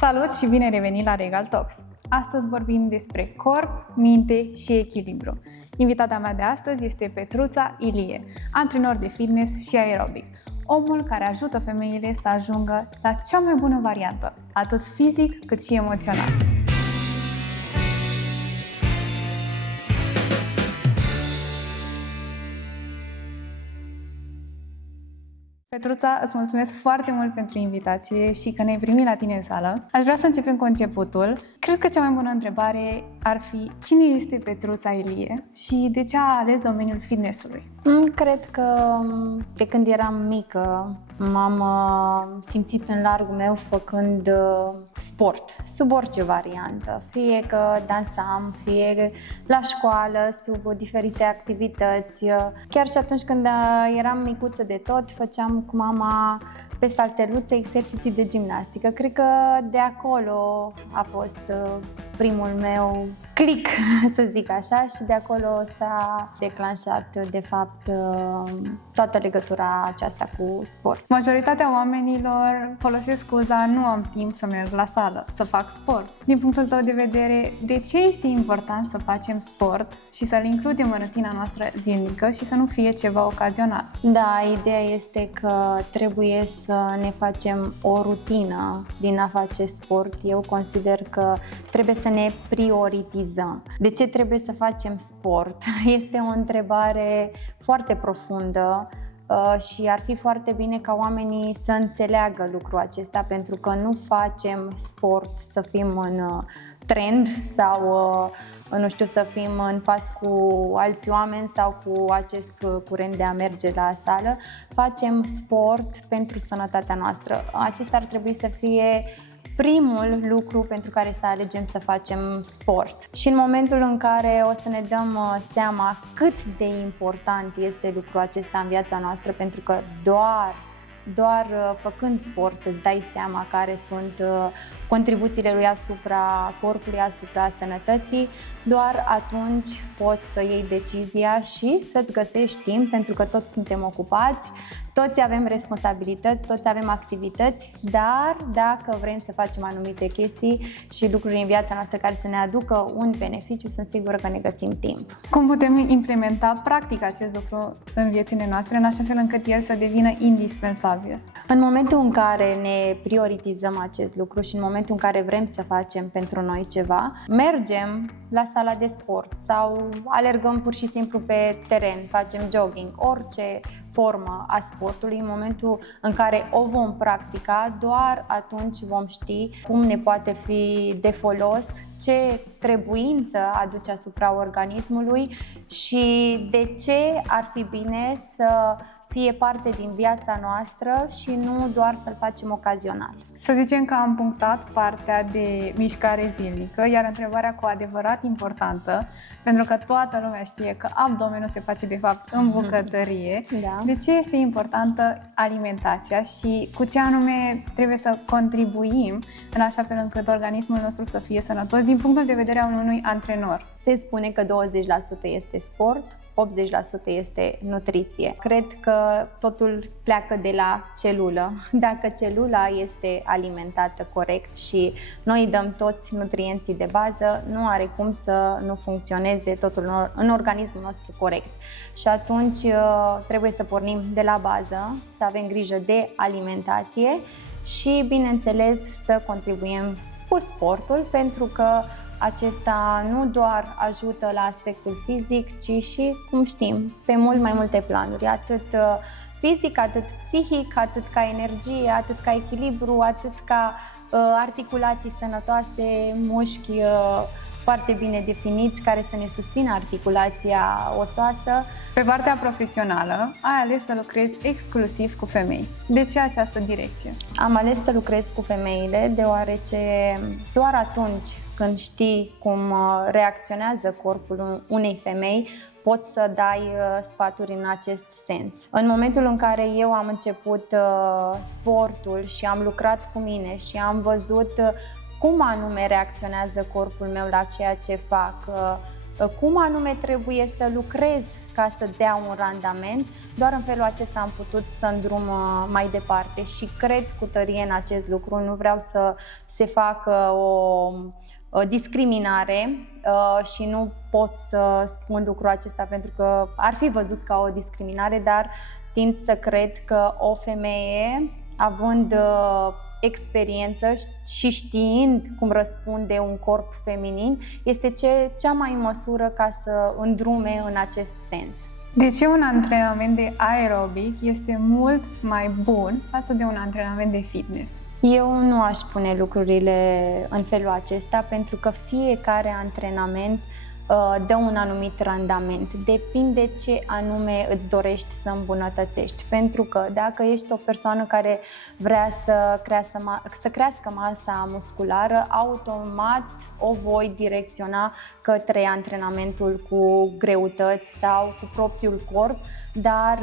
Salut și bine revenit la Regal Talks! Astăzi vorbim despre corp, minte și echilibru. Invitata mea de astăzi este Petruța Ilie, antrenor de fitness și aerobic, omul care ajută femeile să ajungă la cea mai bună variantă, atât fizic cât și emoțional. Petruța, îți mulțumesc foarte mult pentru invitație și că ne-ai primit la tine în sală. Aș vrea să începem cu începutul. Cred că cea mai bună întrebare ar fi: cine este Petruța Ilie și de ce a ales domeniul fitness-ului? Cred că de când eram mică m-am simțit în largul meu făcând sport, sub orice variantă. Fie că dansam, fie la școală, sub diferite activități. Chiar și atunci când eram micuță de tot, făceam cu mama pe salteluțe exerciții de gimnastică. Cred că de acolo a fost primul meu click, să zic așa, și de acolo s-a declanșat, de fapt, toată legătura aceasta cu sport. Majoritatea oamenilor folosesc scuza: nu am timp să merg la sală, să fac sport. Din punctul tău de vedere, de ce este important să facem sport și să-l includem în rutina noastră zilnică și să nu fie ceva ocazional? Da, ideea este că trebuie să ne facem o rutină din a face sport. Eu consider că trebuie să ne prioritizăm. De ce trebuie să facem sport? Este o întrebare foarte profundă și ar fi foarte bine ca oamenii să înțeleagă lucrul acesta, pentru că nu facem sport să fim în trend sau nu știu, să fim în pas cu alți oameni sau cu acest curent de a merge la sală. Facem sport pentru sănătatea noastră. Acesta ar trebui să fie primul lucru pentru care să alegem să facem sport. Și în momentul în care o să ne dăm seama cât de important este lucrul acesta în viața noastră, pentru că doar făcând sport îți dai seama care sunt contribuțiile lui asupra corpului, asupra sănătății, doar atunci poți să iei decizia și să-ți găsești timp, pentru că toți suntem ocupați, toți avem responsabilități, toți avem activități, dar dacă vrem să facem anumite chestii și lucruri în viața noastră care să ne aducă un beneficiu, sunt sigură că ne găsim timp. Cum putem implementa practic acest lucru în viețile noastre, în așa fel încât el să devină indispensabil? În momentul în care ne prioritizăm acest lucru și în momentul în care vrem să facem pentru noi ceva, mergem la sala de sport sau alergăm pur și simplu pe teren, facem jogging, orice formă a sportului. În momentul în care o vom practica, doar atunci vom ști cum ne poate fi de folos, ce trebuință aduce asupra organismului și de ce ar fi bine să fie parte din viața noastră și nu doar să-l facem ocazional. Să zicem că am punctat partea de mișcare zilnică, iar întrebarea cu adevărat importantă, pentru că toată lumea știe că abdomenul se face de fapt în bucătărie, Da. De ce este importantă alimentația și cu ce anume trebuie să contribuim în așa fel încât organismul nostru să fie sănătos din punctul de vedere al unui antrenor? Se spune că 20% este sport, 80% este nutriție. Cred că totul pleacă de la celulă. Dacă celula este alimentată corect și noi îi dăm toți nutrienții de bază, nu are cum să nu funcționeze totul în organismul nostru corect. Și atunci trebuie să pornim de la bază, să avem grijă de alimentație și, bineînțeles, să contribuim cu sportul, pentru că acesta nu doar ajută la aspectul fizic, ci și, cum știm, pe mult mai multe planuri, atât fizic, atât psihic, atât ca energie, atât ca echilibru, atât ca articulații sănătoase, mușchi foarte bine definiți care să ne susțină articulația osoasă. Pe partea profesională, ai ales să lucrezi exclusiv cu femei. De ce această direcție? Am ales să lucrez cu femeile deoarece doar atunci când știi cum reacționează corpul unei femei, poți să dai sfaturi în acest sens. În momentul în care eu am început sportul și am lucrat cu mine și am văzut cum anume reacționează corpul meu la ceea ce fac, cum anume trebuie să lucrez ca să dea un randament. Doar în felul acesta am putut să îndrum mai departe și cred cu tărie în acest lucru. Nu vreau să se facă o discriminare și nu pot să spun lucrul acesta pentru că ar fi văzut ca o discriminare, dar tind să cred că o femeie, având experiență și știind cum răspunde un corp feminin, este cea mai în măsură ca să îndrume în acest sens. De ce un antrenament de aerobic este mult mai bun față de un antrenament de fitness? Eu nu aș pune lucrurile în felul acesta pentru că fiecare antrenament dă un anumit randament. Depinde ce anume îți dorești să îmbunătățești. Pentru că dacă ești o persoană care vrea să crească masa musculară, automat o voi direcționa către antrenamentul cu greutăți sau cu propriul corp, dar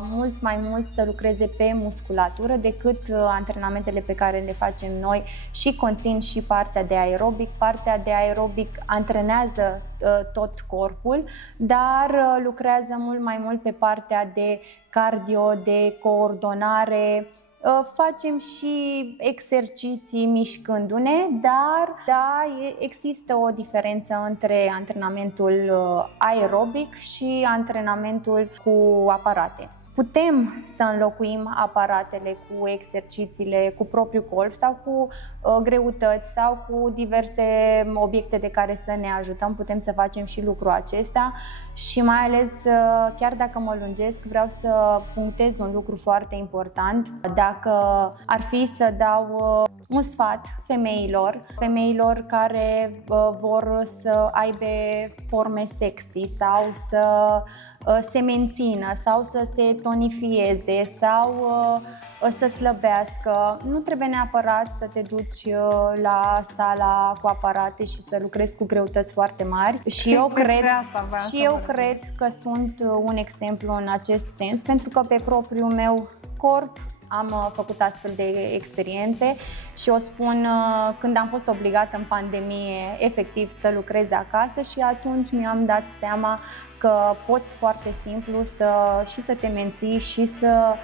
mult mai mult să lucreze pe musculatură decât antrenamentele pe care le facem noi și conțin și partea de aerobic. Partea de aerobic antrenează tot corpul, dar lucrează mult mai mult pe partea de cardio, de coordonare. Facem și exerciții mișcându-ne, dar da, există o diferență între antrenamentul aerobic și antrenamentul cu aparate. Putem să înlocuim aparatele cu exercițiile cu propriul corp sau cu greutăți sau cu diverse obiecte de care să ne ajutăm. Putem să facem și lucrul acesta și mai ales, chiar dacă mă lungesc, vreau să punctez un lucru foarte important. Dacă ar fi să dau un sfat femeilor care vor să aibă forme sexy sau să se mențină sau să se tonifieze sau să slăbească, nu trebuie neapărat să te duci la sala cu aparate și să lucrezi cu greutăți foarte mari. Și eu cred că sunt un exemplu în acest sens, pentru că pe propriul meu corp am făcut astfel de experiențe și o spun când am fost obligată în pandemie efectiv să lucrez acasă și atunci mi-am dat seama că poți foarte simplu să te menții și să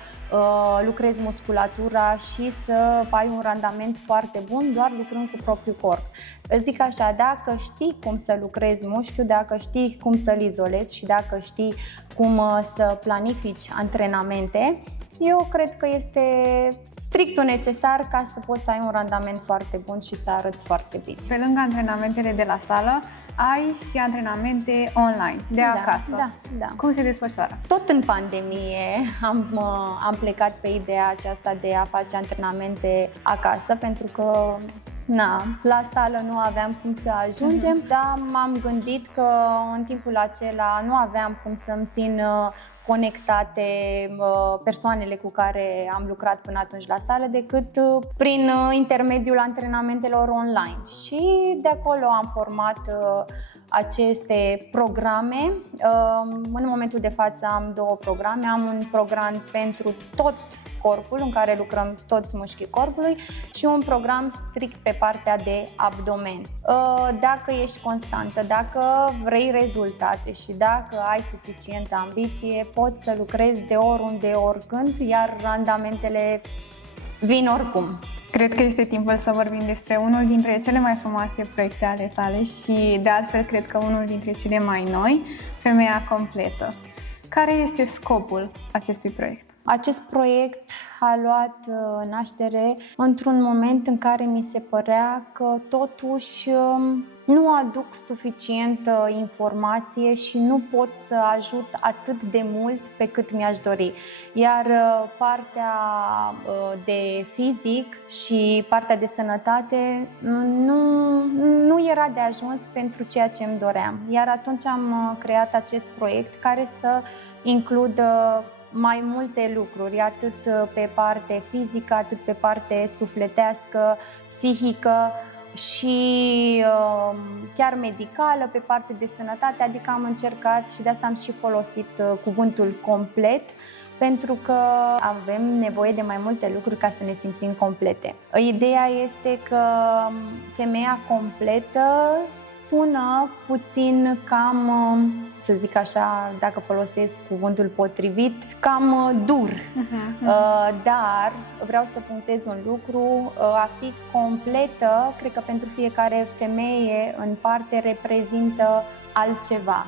lucrezi musculatura și să ai un randament foarte bun doar lucrând cu propriul corp. Zic așa, dacă știi cum să lucrezi mușchiul, dacă știi cum să-l izolezi și dacă știi cum să planifici antrenamente, eu cred că este strict necesar ca să poți să ai un randament foarte bun și să arăți foarte bine. Pe lângă antrenamentele de la sală, ai și antrenamente online, de acasă. Da. Cum se desfășoară? Tot în pandemie am plecat pe ideea aceasta de a face antrenamente acasă, pentru că la sală nu aveam cum să ajungem, dar m-am gândit că în timpul acela nu aveam cum să-mi țin conectate persoanele cu care am lucrat până atunci la sală decât prin intermediul antrenamentelor online. Și de acolo am format aceste programe. În momentul de față am două programe. Am un program pentru tot corpul, în care lucrăm toți mușchii corpului, și un program strict pe partea de abdomen. Dacă ești constantă, dacă vrei rezultate și dacă ai suficientă ambiție, poți să lucrezi de oriunde, oricând, iar randamentele vin oricum. Cred că este timpul să vorbim despre unul dintre cele mai frumoase proiecte ale tale și, de altfel, cred că unul dintre cele mai noi, Femeia Completă. Care este scopul acestui proiect? Acest proiect a luat naștere într-un moment în care mi se părea că totuși nu aduc suficientă informație și nu pot să ajut atât de mult pe cât mi-aș dori. Iar partea de fizic și partea de sănătate nu era de ajuns pentru ceea ce îmi doream. Iar atunci am creat acest proiect care să includă mai multe lucruri, atât pe parte fizică, atât pe parte sufletească, psihică și chiar medicală, pe parte de sănătate, adică am încercat și de asta am și folosit cuvântul complet, pentru că avem nevoie de mai multe lucruri ca să ne simțim complete. Ideea este că femeia completă sună puțin cam, să zic așa, dacă folosesc cuvântul potrivit, cam dur. Dar vreau să punctez un lucru, a fi completă, cred că pentru fiecare femeie în parte reprezintă altceva.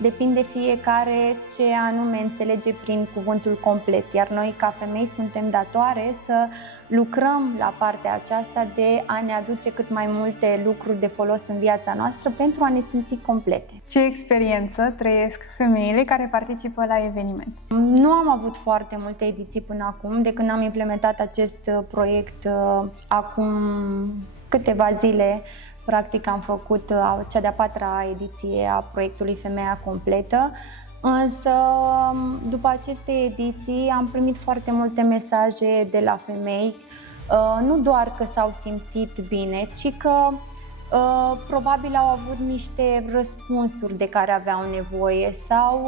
Depinde fiecare ce anume înțelege prin cuvântul complet, iar noi ca femei suntem datoare să lucrăm la partea aceasta de a ne aduce cât mai multe lucruri de folos în viața noastră pentru a ne simți complete. Ce experiență trăiesc femeile care participă la eveniment? Nu am avut foarte multe ediții până acum, de când am implementat acest proiect acum câteva zile. Practic am făcut cea de-a 4-a ediție a proiectului Femeia Completă, însă după aceste ediții am primit foarte multe mesaje de la femei, nu doar că s-au simțit bine, ci că probabil au avut niște răspunsuri de care aveau nevoie sau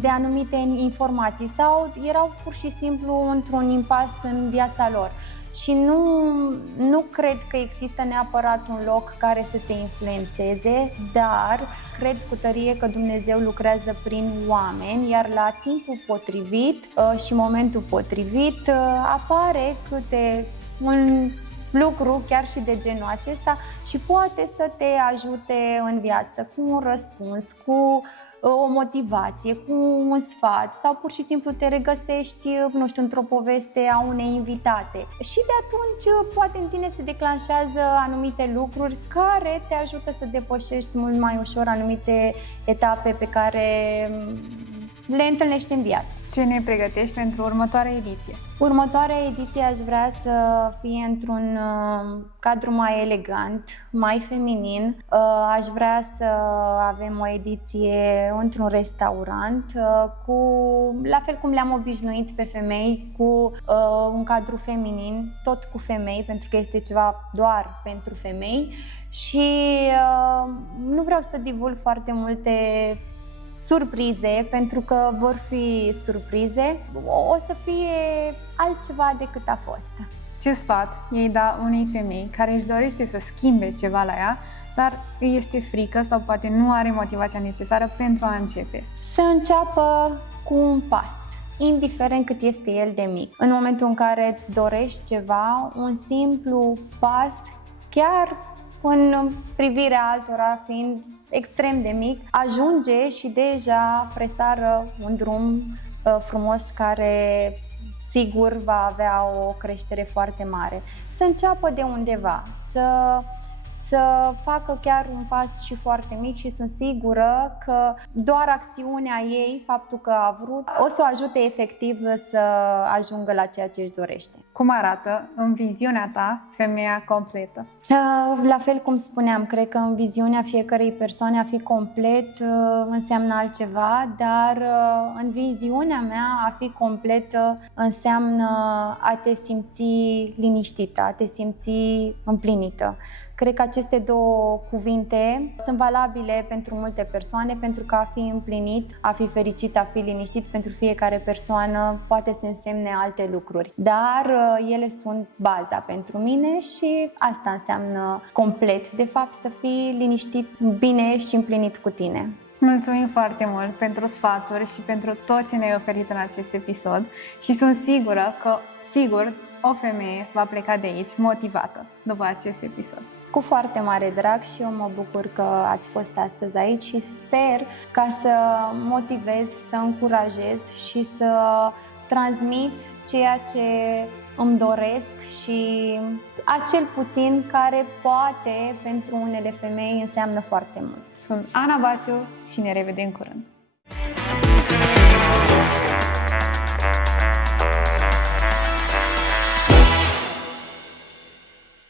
de anumite informații sau erau pur și simplu într-un impas în viața lor. Și nu cred că există neapărat un loc care să te influențeze, dar cred cu tărie că Dumnezeu lucrează prin oameni, iar la timpul potrivit și momentul potrivit apare câte un lucru chiar și de genul acesta și poate să te ajute în viață cu un răspuns, cu o motivație, cu un sfat sau pur și simplu te regăsești, nu știu, într-o poveste a unei invitate. Și de atunci poate în tine se declanșează anumite lucruri care te ajută să depășești mult mai ușor anumite etape pe care le întâlnești în viață. Ce ne pregătești pentru următoarea ediție? Următoarea ediție aș vrea să fie într-un cadru mai elegant, mai feminin. Aș vrea să avem o ediție într-un restaurant, la fel cum le-am obișnuit pe femei, cu un cadru feminin, tot cu femei, pentru că este ceva doar pentru femei și nu vreau să divulg foarte multe surprize, pentru că vor fi surprize, o să fie altceva decât a fost. Ce sfat ei da unei femei care își dorește să schimbe ceva la ea, dar îi este frică sau poate nu are motivația necesară pentru a începe? Să înceapă cu un pas, indiferent cât este el de mic. În momentul în care îți dorești ceva, un simplu pas, chiar în privirea altora fiind extrem de mic, ajunge și deja presară un drum frumos care sigur va avea o creștere foarte mare. Să înceapă de undeva, să facă chiar un pas și foarte mic și sunt sigură că doar acțiunea ei, faptul că a vrut, o să o ajute efectiv să ajungă la ceea ce își dorește. Cum arată în viziunea ta femeia completă? La fel cum spuneam, cred că în viziunea fiecărei persoane a fi complet înseamnă altceva, dar în viziunea mea a fi completă înseamnă a te simți liniștită, a te simți împlinită. Cred că aceste două cuvinte sunt valabile pentru multe persoane, pentru că a fi împlinit, a fi fericit, a fi liniștit, pentru fiecare persoană poate să însemne alte lucruri. Dar ele sunt baza pentru mine și asta înseamnă complet, de fapt, să fii liniștit, bine și împlinit cu tine. Mulțumim foarte mult pentru sfaturi și pentru tot ce ne-ai oferit în acest episod și sunt sigură că, sigur, o femeie va pleca de aici motivată după acest episod. Cu foarte mare drag și eu mă bucur că ați fost astăzi aici și sper ca să motivez, să încurajez și să transmit ceea ce îmi doresc și acel puțin care poate pentru unele femei înseamnă foarte mult. Sunt Ana Baciu și ne revedem curând!